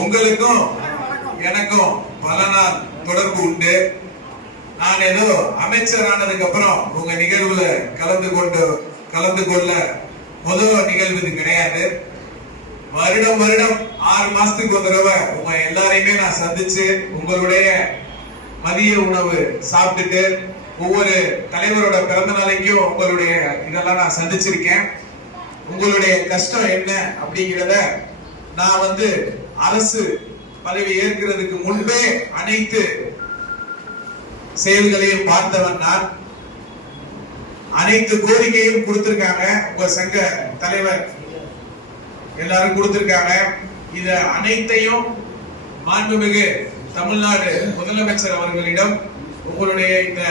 உங்களுக்கும் எனக்கும் பல நாள் தொடர்பு உண்டு. நான் ஏதோ அமைச்சர் ஆனதுக்கு அப்புறம் உங்க நிகழ்வுல கலந்து கொள்ள முதல் நிகழ்வு இது கிடையாது. வருடம் 6 மாசத்துக்கு ஒரு தடவை உங்க எல்லாரையுமே நான் சந்திச்சு உங்களுடைய மதிய உணவு சாப்பிட்டுட்டு ஒவ்வொரு தலைவரோட பிறந்த நாளைக்கும் உங்களுடைய இதெல்லாம் நான் சந்திச்சிருக்கேன். உங்களுடைய கஷ்டம் என்ன அப்படிங்கிறத நான் அரசு பதவி ஏற்கிறதுக்கு முன்பே அனைத்து செயல்களையும் பார்த்தவன் நான். அனைத்து கோரிக்கையும் கொடுத்திருக்காங்க, உங்க சங்க தலைவர் எல்லாரும் கொடுத்திருக்காங்க. இத அனைத்தையும் மாண்புமிகு தமிழ்நாடு முதலமைச்சர் அவர்களிடம் உங்களுடைய இந்த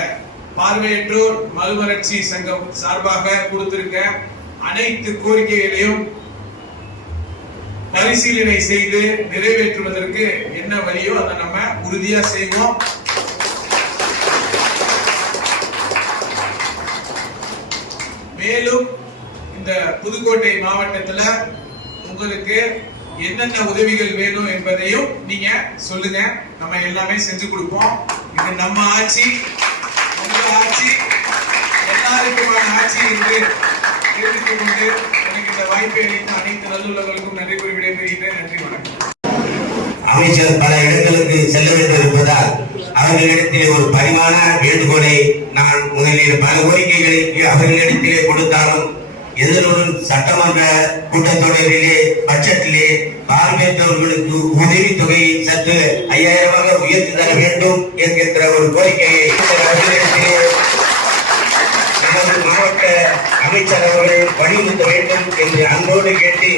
பார்வையற்றோர் மறுமலர்ச்சி சங்கம் சார்பாக கொடுத்திருக்க அனைத்து கோரிக்கைகளையும் பரிசீலனை செய்து நிறைவேற்றுவதற்கு என்ன வழியோ அதை நம்ம உறுதியா செய்வோம். மேலும் இந்த புதுக்கோட்டை மாவட்டத்துல உங்களுக்கு என்னென்ன உதவிகள் வேணும் என்பதையும் நீங்க சொல்லுங்க, நம்ம எல்லாமே செஞ்சு கொடுப்போம். இது நம்ம ஆட்சி, உங்க ஆட்சி, எல்லாருக்குமான ஆட்சி என்று தெரிவித்துக் கொண்டு எனக்கு இந்த வாய்ப்பை அளித்த அனைத்து நல்லுள்ளவர்களுக்கும் நன்றி கூறி விடைபெறுகிறேன். நன்றி, வணக்கம். அமைச்சர் பல இடங்களுக்கு செல்ல வேண்டியிருப்பதால் அவர்களிடத்திலே ஒரு பரிமாண வேண்டுகோளை நான் முதலில் பல கோரிக்கைகளை அவர்களிடத்திலே கொடுத்தாலும் எதிர்வரும் சட்டமன்ற கூட்டத்தொடரிலே பட்ஜெட்டிலே பார்வையற்றவர்களுக்கு உதவி தொகையை சற்று 5000 உயர்த்தி தர வேண்டும் என்கின்ற ஒரு கோரிக்கையை அவர்களிடத்திலே நமது மாவட்ட அமைச்சர் அவர்களை வலியுறுத்த வேண்டும் என்று அன்போடு கேட்டு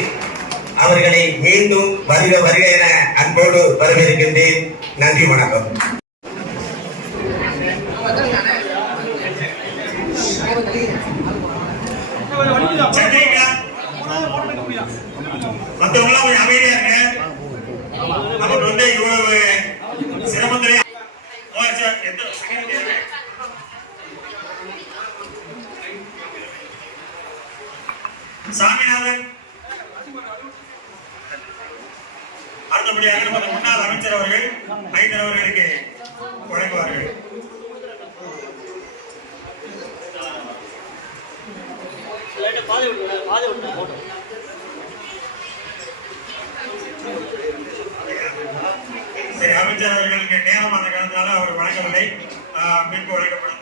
அவர்களை மீண்டும் வருக என அன்போடு வரவேற்கின்றேன். நன்றி, வணக்கம். மற்றவங்களாம் கொஞ்சம் அமைதியா இருங்க. நமக்கு இவ்வளவு சிரமத்திலே சாமிநாதன் அடுத்தபடியாக நமது முன்னாள் அமைச்சர் அவர்கள் 5 அவர்களுக்கு வழங்குவார்கள். சரி, அமைச்சர் அவர்களுக்கு நேரமான காரணத்தால அவர் வழங்கவில்லை, மீட்பு வழங்கப்படும்.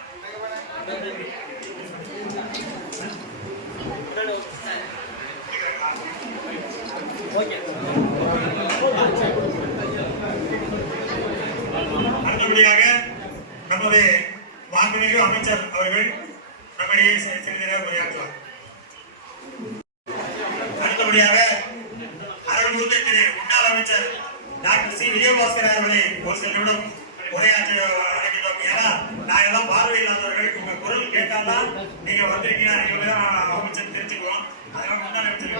அடுத்தபடியாக நமது மாண்புமிகு அமைச்சர் அவர்கள் நம்மிடையே சிறிது நேரம் உரையாற்றுவார். அடுத்தபடியாக அருள்மிகு திரு முன்னாள் அமைச்சர் டாக்டர் சி. விஜயபாஸ்கர் அவர்களை ஒரு சில நிமிடம் உரையாற்ற அழைக்கிறோம். ஏன்னா நான் எல்லாம் பார்வையில்லாதவர்களுக்கு உங்க குரல் கேட்டால்தான் நீங்க வந்திருக்கீங்க அமைச்சர் தெரிஞ்சுக்குவோம். அதெல்லாம் முன்னாள் அமைச்சர்